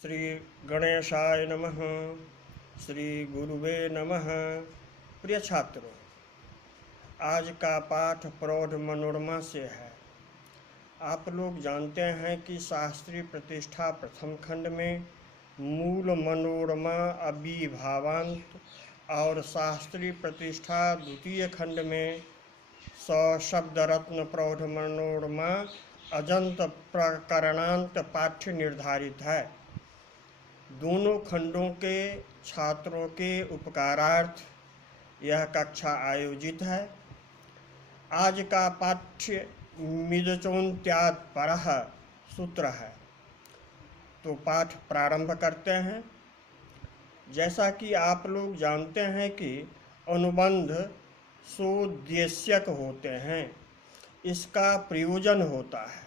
श्री गणेशाय नमः। श्री गुरुवे नमः। प्रिय छात्रों, आज का पाठ प्रौढ़ मनोरमा से है। आप लोग जानते हैं कि शास्त्रीय प्रतिष्ठा प्रथम खंड में मूल मनोरमा अभिभावांत और शास्त्रीय प्रतिष्ठा द्वितीय खंड में सशब्द रत्न प्रौढ़ मनोरमा अजंत प्रकरणांत पाठ्य निर्धारित है। दोनों खंडों के छात्रों के उपकारार्थ यह कक्षा आयोजित है। आज का पाठ्य मिदचोन्त्यात् परः सूत्र है, तो पाठ प्रारंभ करते हैं। जैसा कि आप लोग जानते हैं कि अनुबंध सोद्देश्यक होते हैं, इसका प्रयोजन होता है।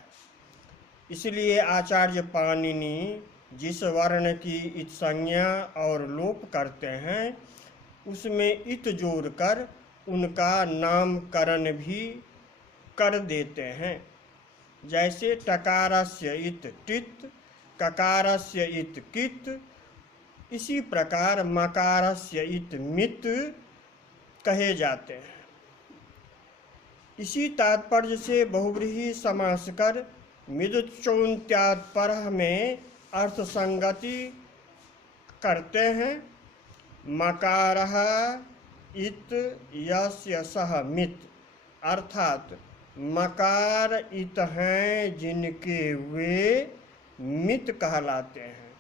इसलिए आचार्य पाणिनि जिस वर्ण की इत संज्ञा और लोप करते हैं उसमें इत जोड़कर उनका नामकरण भी कर देते हैं। जैसे टकारस्य इत टित, ककारस्य इत कित, इसी प्रकार मकारस्य इत मित कहे जाते हैं। इसी तात्पर्य से बहुव्रीहि समास कर मिदचोन्त्यात् परः में अर्थ संगति करते हैं। मकारः इत यस्य सह मित, अर्थात मकार इत हैं जिनके वे मित कहलाते हैं।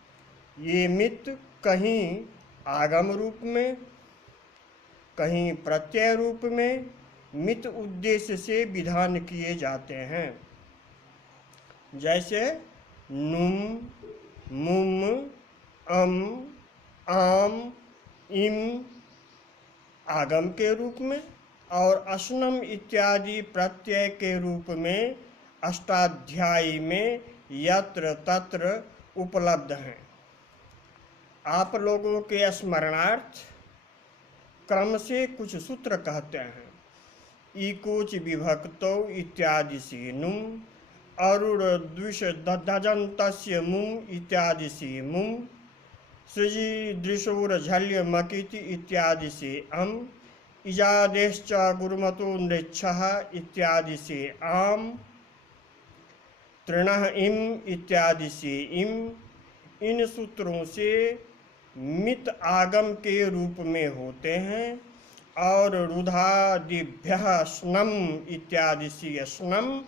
ये मित कहीं आगम रूप में, कहीं प्रत्यय रूप में मित उद्देश्य से विधान किए जाते हैं। जैसे नुम, मुम, अम, आम, इम आगम के रूप में और अश्नम इत्यादि प्रत्यय के रूप में अष्टाध्यायी में यत्र तत्र उपलब्ध हैं। आप लोगों के स्मरणार्थ क्रम से कुछ सूत्र कहते हैं। इकोच विभक्तौ इत्यादि से नुम, अरुण द्विष दजन्तस्य मुम इत्यादि से मुम, सृजि दृशोर झल्य मकिति इत्यादि से अम, इजादेश्च गुरुमतो नृच्छः इत्यादि से आम, तृणः इम इत्यादि से इम। इन सूत्रों से मित आगम के रूप में होते हैं और रुधादिभ्यः स्नम इत्यादि से स्नम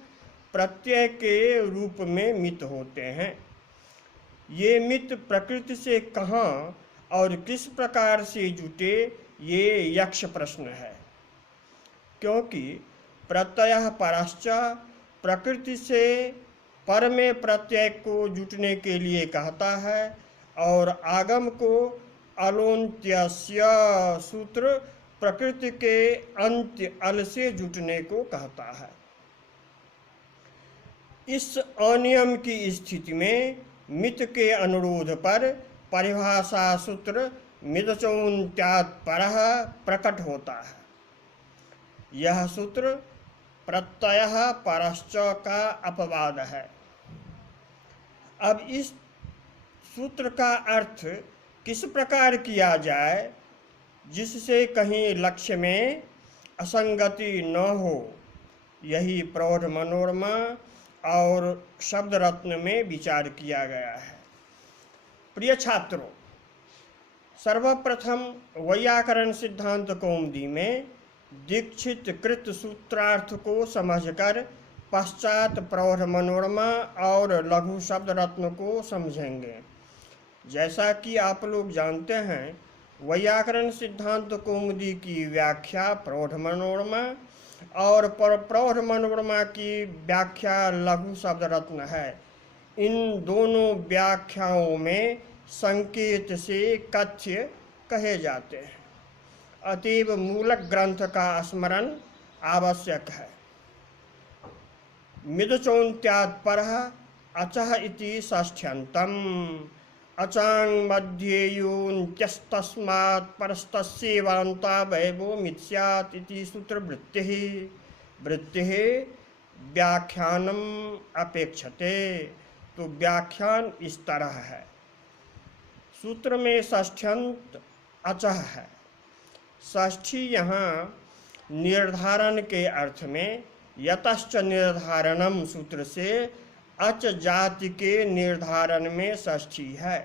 प्रत्यय के रूप में मित होते हैं। ये मित प्रकृति से कहाँ और किस प्रकार से जुटे, ये यक्ष प्रश्न है। क्योंकि प्रत्यय परश्च प्रकृति से पर में प्रत्यय को जुटने के लिए कहता है और आगम को अलोन्त्यस्य सूत्र प्रकृति के अंत्य अल से जुटने को कहता है। इस अनियम की स्थिति में मित के अनुरोध पर परिभाषा सूत्र मिदचोन्त्यात् परः प्रकट होता है। यह सूत्र प्रत्यय परश्च का अपवाद है। अब इस सूत्र का अर्थ किस प्रकार किया जाए जिससे कहीं लक्ष्य में असंगति न हो, यही प्रौढ़ मनोरमा और शब्द रत्न में विचार किया गया है। प्रिय छात्रों, सर्वप्रथम वैयाकरण सिद्धांत कौमुदी में दीक्षित कृत सूत्रार्थ को समझकर पश्चात प्रौढ़ मनोरमा और लघु शब्द रत्न को समझेंगे। जैसा कि आप लोग जानते हैं, वैयाकरण सिद्धांत कौमुदी की व्याख्या प्रौढ़ मनोरमा और प्रौढ़ मनोरमा की व्याख्या लघु शब्द रत्न है। इन दोनों व्याख्याओं में संकेत से कथ्य कहे जाते हैं, अतएव मूलक ग्रंथ का स्मरण आवश्यक है। मिदचोन्त्यात् परः अचः इति षष्ठ्यन्तम्, अचांग मध्ये योऽन्त्यस्तस्मात् परस्तस्यैवान्तावयवो मित् स्यात् इति सूत्रवृत्तिः। वृत्तिः व्याख्यानम अपेक्षते, तो व्याख्यान इस तरह है। सूत्र में षष्ठ्यंत अचः है। षष्ठी यहाँ निर्धारण के अर्थ में यतश्च निर्धारणम सूत्र से अच जाति के निर्धारण में षष्ठी है।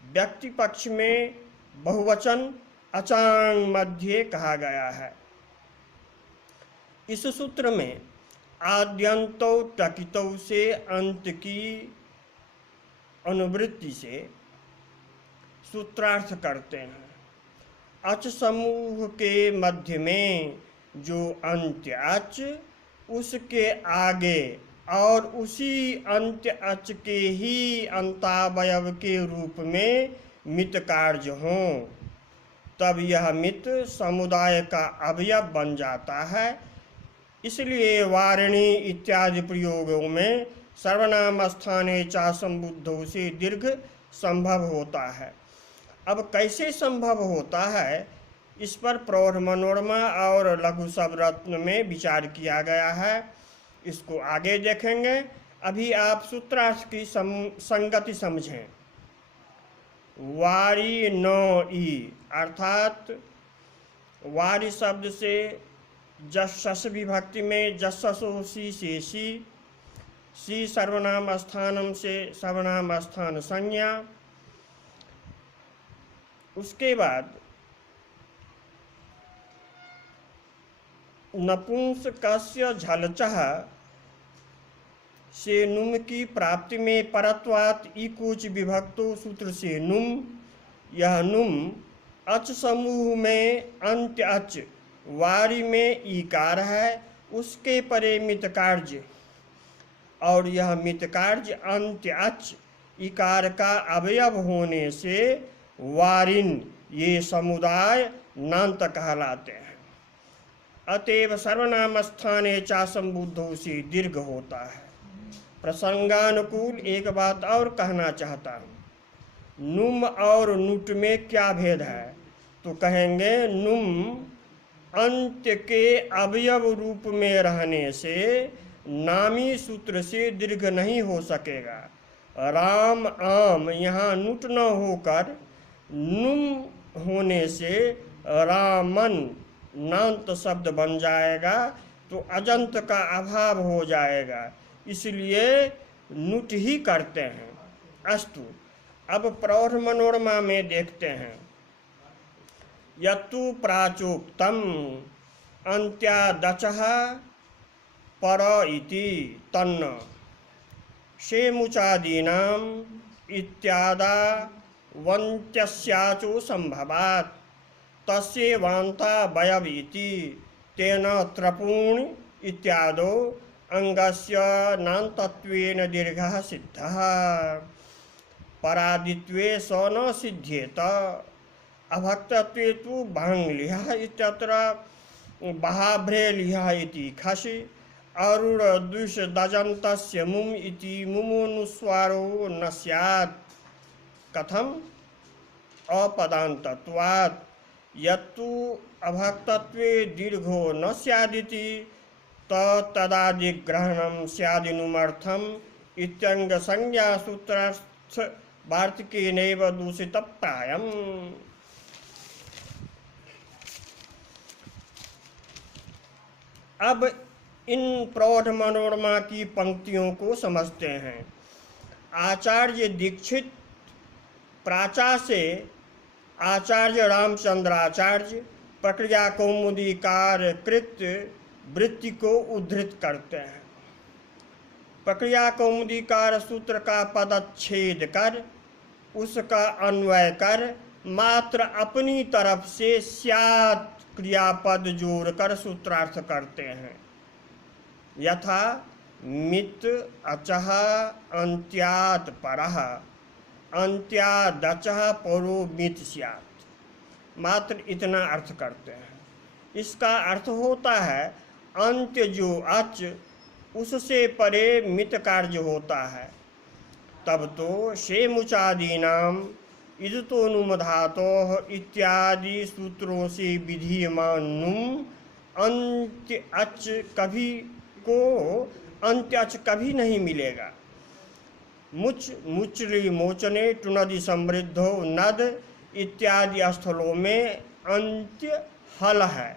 व्यक्ति पक्ष में बहुवचन अचांग मध्य कहा गया है। इस सूत्र में आद्यंतो टकितो से अंत की अनुवृत्ति से सूत्रार्थ करते हैं। अच समूह के मध्य में जो अंत्य अच, उसके आगे और उसी अंत्य अच के ही अंतावयव के रूप में मित कार्य हों, तब यह मित समुदाय का अवयव बन जाता है। इसलिए वारिणी इत्यादि प्रयोगों में सर्वनाम स्थाने चा संबुद्धों से दीर्घ संभव होता है। अब कैसे संभव होता है, इस पर प्रौढ़ मनोरमा और लघु शब्दरत्न में विचार किया गया है। इसको आगे देखेंगे। अभी आप सूत्रार्थ की संगति समझें। वारी नो ई अर्थात वारी शब्द से जस विभक्ति में जसो सी से सी सर्वनाम स्थानम से सर्वनाम स्थान संज्ञा। उसके बाद नपुंसकस्य झलचः से नुम की प्राप्ति में परत्वात् इकोच विभक्तो सूत्र से नुम। यह नुम अच समूह में अंत्य अच, वारी में ईकार है, उसके परे मित कार्य, और यह मित कार्य अंत्य अच इकार का अवयव होने से वारिन ये समुदाय नान्त कहलाते हैं। अतएव सर्वनाम स्थाने चा संबुद्धों से दीर्घ होता है। प्रसंगानुकूल एक बात और कहना चाहता हूँ। नुम और नुट में क्या भेद है, तो कहेंगे नुम अंत्य के अवयव रूप में रहने से नामी सूत्र से दीर्घ नहीं हो सकेगा। राम आम यहाँ नुट न होकर नुम होने से रामन नान्त शब्द बन जाएगा, तो अजंत का अभाव हो जाएगा, इसलिए नुट ही करते हैं। अस्तु, अब प्रौढ़ मनोरमा में देखते हैं। यत्तु प्राचोक्तम अंत्यादचः पर इति तन्न शेमुचादीनाम इत्यादा वन्त्यस्याचो संभवात् तस्येवान्ता वयव इति तेन त्रपूर्ण इत्यादो अंगस्य नान्तत्वेन दीर्घः सिद्धः। परादित्वे स न सिध्येत अभक्तत्वे तु भाङ्लिहः इत्यत्र बहाभ्रे लिहः इति खसि अरुण द्विष दजन्तस्य मुम इति मुमुनुस्वारो न स्यात्। कथम? अपदान्तत्वात्। यत्तु अभक्तत्वे दीर्घो न स्यादिति तदादिग्रहणं स्यादिनुमर्थम् इत्यंग संज्ञा सूत्रार्थ वार्तिकेनैव दूषितप्रायम्। अब इन प्रौढ़ मनोरमा की पंक्तियों को समझते हैं। आचार्य दीक्षित प्राचा से आचार्य रामचंद्राचार्य प्रक्रिया कौमुदीकार कृत वृत्ति को उद्धृत करते हैं। प्रक्रिया कौमुदीकार सूत्र का पदच्छेद कर उसका अन्वय कर मात्र अपनी तरफ से स्यात् क्रियापद जोड़कर सूत्रार्थ करते हैं। यथा मित अचः अंत्यात् परः अंत्यादचः परो मित स्यात्, मात्र इतना अर्थ करते हैं। इसका अर्थ होता है अंत्य जो अच उससे परे मित कार्य होता है। तब तो शेमुचादीनाम इदतोनुम धातोः इत्यादि सूत्रों से विधीयमान नुम अंत्य अच कभी को अंत्य अच कभी नहीं मिलेगा। मुच मुचरी मोचने टुनदि समृद्धो नद इत्यादि स्थलों में अंत्य हल है।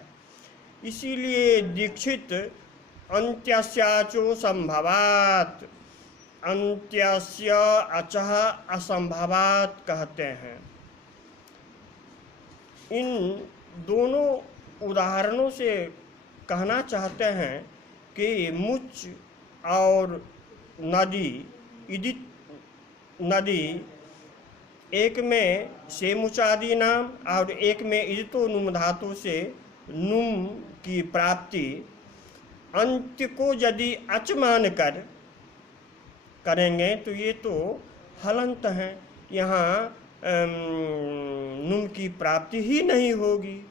इसीलिए दीक्षित अंत्यस्याचो संभवात, अंत्यस्य अचः असंभवात कहते हैं। इन दोनों उदाहरणों से कहना चाहते हैं कि मुच और नदी, इदित नदी, एक में से मुचादि नाम और एक में इदितो नुम धातु से नुम की प्राप्ति, अंत्य को यदि अच मान कर करेंगे तो ये तो हलंत हैं, यहाँ नुम की प्राप्ति ही नहीं होगी।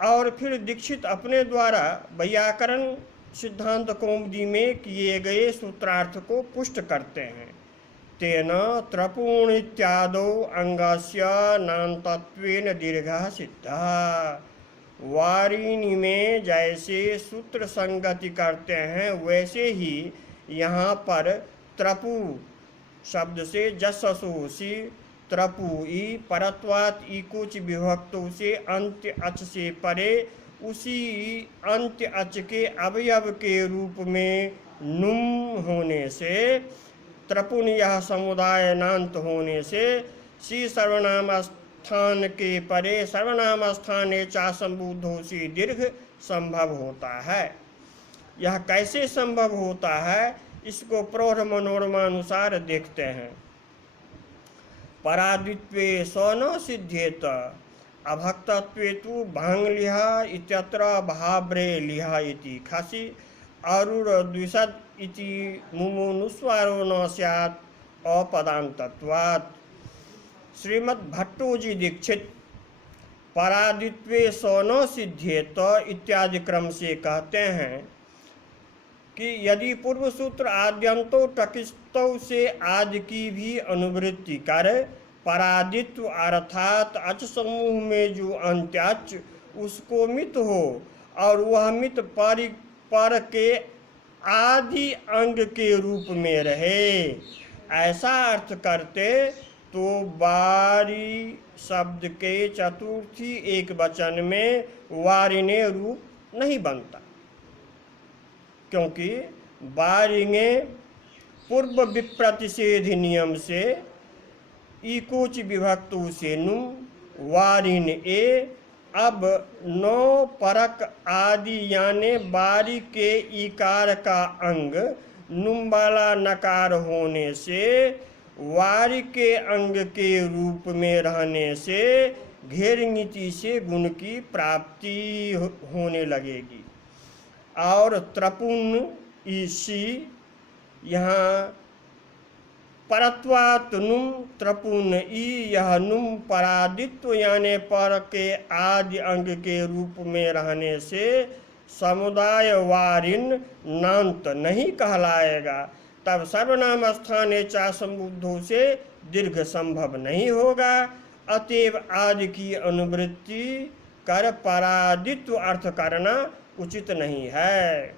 और फिर दीक्षित अपने द्वारा वैयाकरण सिद्धांत कौमुदी में किए गए सूत्रार्थ को पुष्ट करते हैं। तेन त्रपूण इत्यादो अंगस्य नान्तत्वेन दीर्घः सिद्धः। वारिणी में जैसे सूत्र संगति करते हैं वैसे ही यहाँ पर त्रपु शब्द से जससोसी त्रपु ई परत्वात इकोच विभक्तों से अंत्य अच से परे उसी अंत्य अच के अवयव के रूप में नुम होने से, त्रपुन यह समुदाय नांत होने से सी सर्वनाम स्थान के परे सर्वनाम स्थाने चा संबुद्धो से दीर्घ संभव होता है। यह कैसे संभव होता है, इसको प्रौढ़ मनोरमानुसार देखते हैं। परादित्वे स न सिद्ध्येत अभक्तत्वे तु भांग लिहा इत्यत्र भाब्रे लिहा इति खासी आरूढ़ द्विषद इति मुमुनुस्वारो न स्यात् अपदान्तत्वात्। श्रीमद् भट्टोजी दीक्षित परादित्वे स न सिद्ध्येत इत्यादि क्रम से कहते हैं कि यदि पूर्व सूत्र आद्यंतो टकिस्तौ से आदि की भी अनुवृत्ति कर परादित्व अर्थात अच समूह में जो अंत्याच उसको मित हो और वह मित पर के आदि अंग के रूप में रहे, ऐसा अर्थ करते तो वारी शब्द के चतुर्थी एक वचन में वारिणे रूप नहीं बनता, क्योंकि वारिणे पूर्व विप्रतिषेध नियम से इकोच विभक्तु से नुम वारिन ए अब नौ परक आदि यानी बारी के इकार का अंग नुम वाला नकार होने से वारी के अंग के रूप में रहने से घेरंगिति से गुण की प्राप्ति होने लगेगी। और त्रपुन ईसी यहाँ परत्वात नुम त्रपुन ई यह नुम परादित्व यानी पर के आदि अंग के रूप में रहने से समुदाय वारिन नांत नहीं कहलाएगा, तब सर्वनाम स्थाने चा संबुद्धों से दीर्घ संभव नहीं होगा। अतएव आदि की अनुवृत्ति कर परादित्व अर्थ करना उचित नहीं है।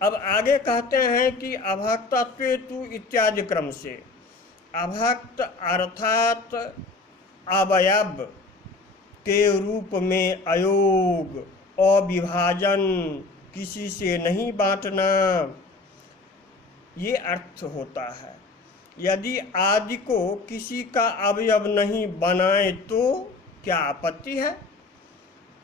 अब आगे कहते हैं कि अभक्तत्वे तु इत्यादि क्रम से अभक्त अर्थात अवयव के रूप में अयोग, अविभाजन, किसी से नहीं बांटना, ये अर्थ होता है। यदि आदि को किसी का अवयव नहीं बनाए तो क्या आपत्ति है?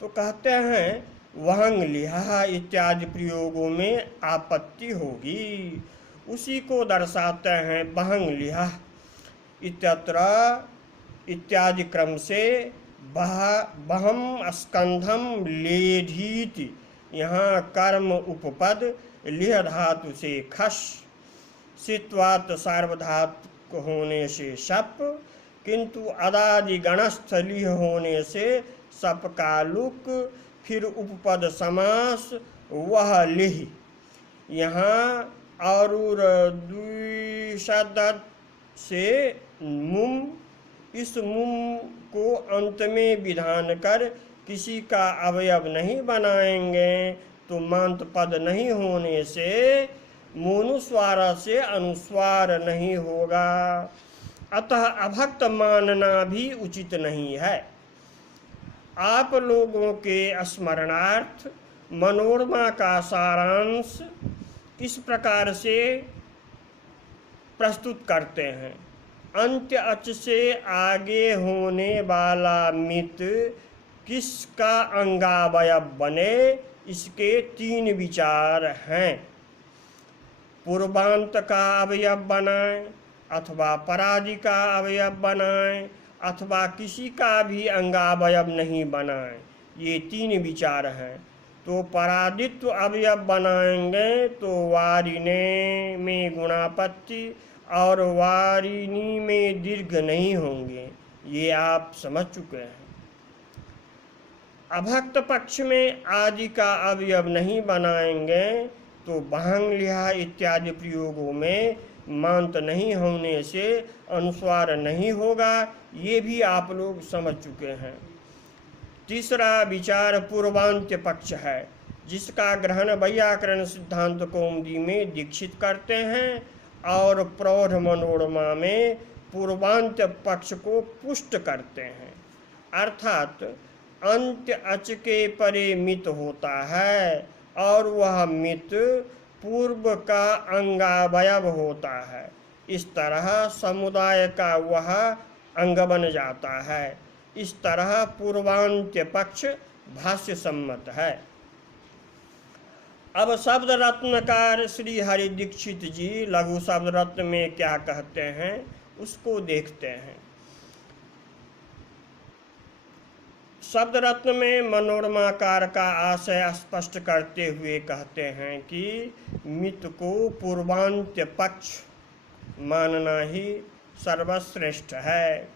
तो कहते हैं वहंग लिहा इत्यादि प्रयोगों में आपत्ति होगी। उसी को दर्शाते हैं बहंग लिहा इत्यत्र इत्यादि क्रम से बहम स्कंधम लेधीति, यहाँ कर्म उपपद लिह धातु से खस, सित्वात सार्वधातुक होने से सप, किंतु अदादि गणस्थ लिह होने से सप का लुक, फिर उपपद समास वह लिह। यहाँ और द्विषद से मुम, इस मुम को अंत में विधान कर किसी का अवयव नहीं बनाएंगे तो मांत पद नहीं होने से मोनुस्वार से अनुस्वार नहीं होगा, अतः अभक्त मानना भी उचित नहीं है। आप लोगों के स्मरणार्थ मनोरमा का सारांश इस प्रकार से प्रस्तुत करते हैं। अंत्य अच से आगे होने वाला मित किसका अंगावयव बने, इसके 3 विचार हैं। पूर्वांत का अवयव बनाएं, अथवा परादि का अवयव बनाएं, अथवा किसी का भी अंगावयव नहीं बनाएं, ये 3 विचार हैं। तो परादित्व अवयव बनाएंगे तो वारिणे में गुणापत्ति और वारिणी में दीर्घ नहीं होंगे, ये आप समझ चुके हैं। अभक्त पक्ष में आदि का अवयव नहीं बनाएंगे तो भांग लिहा इत्यादि प्रयोगों में मांत नहीं होने से अनुस्वार नहीं होगा, ये भी आप लोग समझ चुके हैं। तीसरा विचार पूर्वांत्य पक्ष है, जिसका ग्रहण वैयाकरण सिद्धांत कौमुदी में दीक्षित करते हैं और प्रौढ़ मनोरमा में पूर्वांत्य पक्ष को पुष्ट करते हैं। अर्थात अंत्य अच के परे मित होता है और वह मित पूर्व का अंगावयव होता है। इस तरह समुदाय का वह अंग बन जाता है। इस तरह पूर्वांत्य पक्ष भाष्य सम्मत है। अब शब्द रत्नकार श्री हरि दीक्षित जी लघु शब्द रत्न में क्या कहते हैं उसको देखते हैं। शब्द रत्न में मनोरमाकार का आशय स्पष्ट करते हुए कहते हैं कि मित को पूर्वांत्य पक्ष मानना ही सर्वश्रेष्ठ है।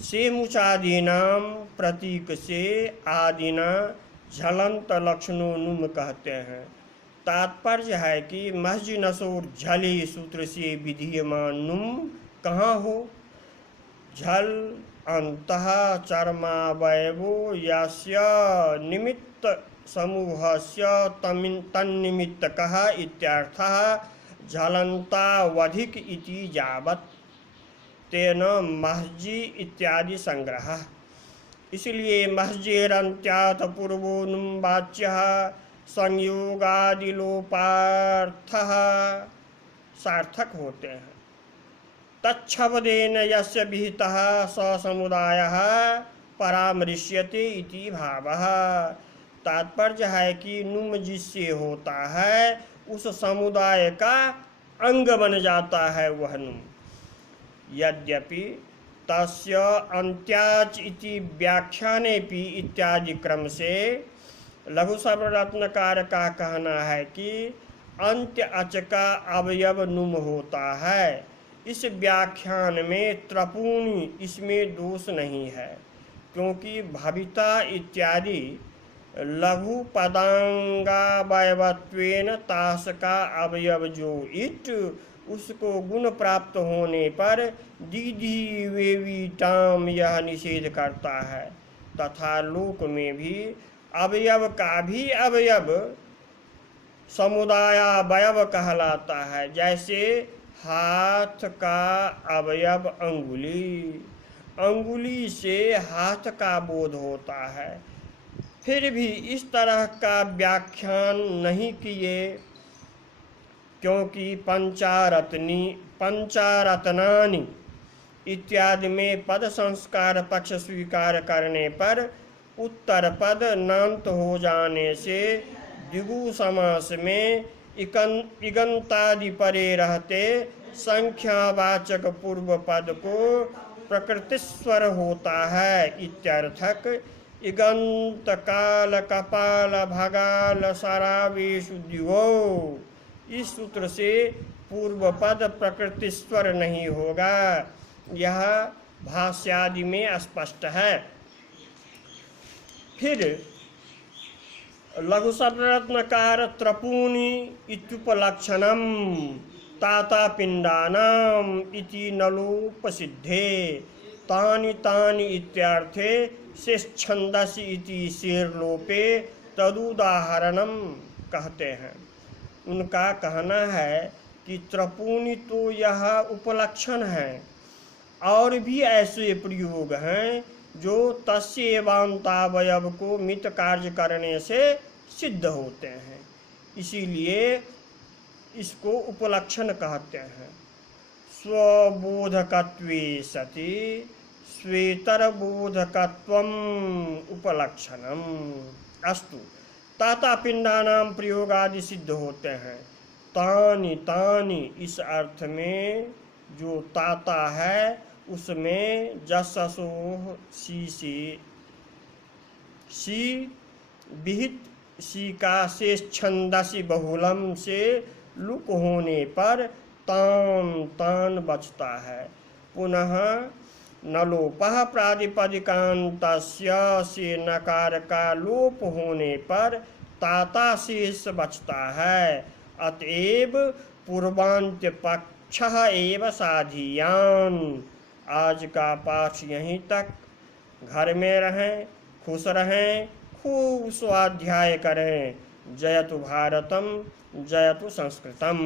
सेमुचादीनाम प्रतीक से आदिना झलंत लक्षणों नुम कहते हैं। तात्पर्य है कि मस्जि नसोर झली सूत्र से विधीयमान नुम कहाँ हो। झल अंतः चर्मावयवो यस्य निमित्त समूहस्य तन्निमित्तकः इत्यर्थः झलंतावधिक इति यावत् तेन महजी इत्यादि संग्रह। इसलिए महजेरन्त्यात् पूर्वो नुम वाच्यः संयोगादिलोपार्थः सार्थक होते हैं। तच्छब्देन यस्य विहितः स समुदायः परामृश्यते इति भावः। तात्पर्य है कि नुम जिससे होता है उस समुदाय का अंग बन जाता है वह नुम। यद्यपि तस्य अन्त्याच इति व्याख्यानेपि इत्यादि क्रम से लघु शब्द रत्नकार का कहना है कि अंत्य अच का अवयव नुम होता है। इस व्याख्यान में त्रपूर्णी इसमें दोष नहीं है, क्योंकि भविता इत्यादि लघु पदांगावयवत्वेन तास का अवयव जो इट उसको गुण प्राप्त होने पर दीदी वेवीटाम यह निषेध करता है। तथा लोक में भी अवयव का भी अवयव समुदायावयव कहलाता है। जैसे हाथ का अवयव अंगुली, अंगुली से हाथ का बोध होता है। फिर भी इस तरह का व्याख्यान नहीं किए, क्योंकि पंचारत्नानि इत्यादि में पद संस्कार पक्ष स्वीकार करने पर उत्तर पद नान्त हो जाने से द्विगु समास में इगंतादि परे रहते संख्यावाचक पूर्व पद को प्रकृतिस्वर होता है। इत्यर्थक इगंत काल कपाल भगाल सरावेशु द्विगो। इस सूत्र से पूर्व पद प्रकृतिस्वर नहीं होगा, यह भाष्यादि में स्पष्ट है। फिर लघु शब्द रत्नकार त्रपूर्णी इत्युपलक्षणम ताता पिंडानाम इति नलोपसिद्धे तानि तानि इत्यार्थे शेषछंदसि इति शेरलोपे तदुदाहरणम कहते हैं। उनका कहना है कि त्रपूनि तो यह उपलक्षण है, और भी ऐसे प्रयोग हैं जो तस्य एवांतावयव को मित कार्य करने से सिद्ध होते हैं, इसीलिए इसको उपलक्षण कहते हैं। स्वबोधकत्वे सति स्वेतरबोधकत्वम उपलक्षणम। अस्तु, ताता पिंडानां प्रयोग आदि सिद्ध होते हैं। तानि तानि इस अर्थ में जो ताता है उसमें जससोह सी से सी विहित सी का शेष छंदसी बहुलम से लुक होने पर तान तान बचता है। पुनः नलोपः प्रातिपदिकान्तस्य से नकार का लोप होने पर ताता शेष बचता है। अतएव पूर्वांत्य पक्षः एव साधीयान। आज का पाठ यहीं तक। घर में रहें, खुश रहें, खूब स्वाध्याय करें। जयतु भारतम, जयतु संस्कृतम।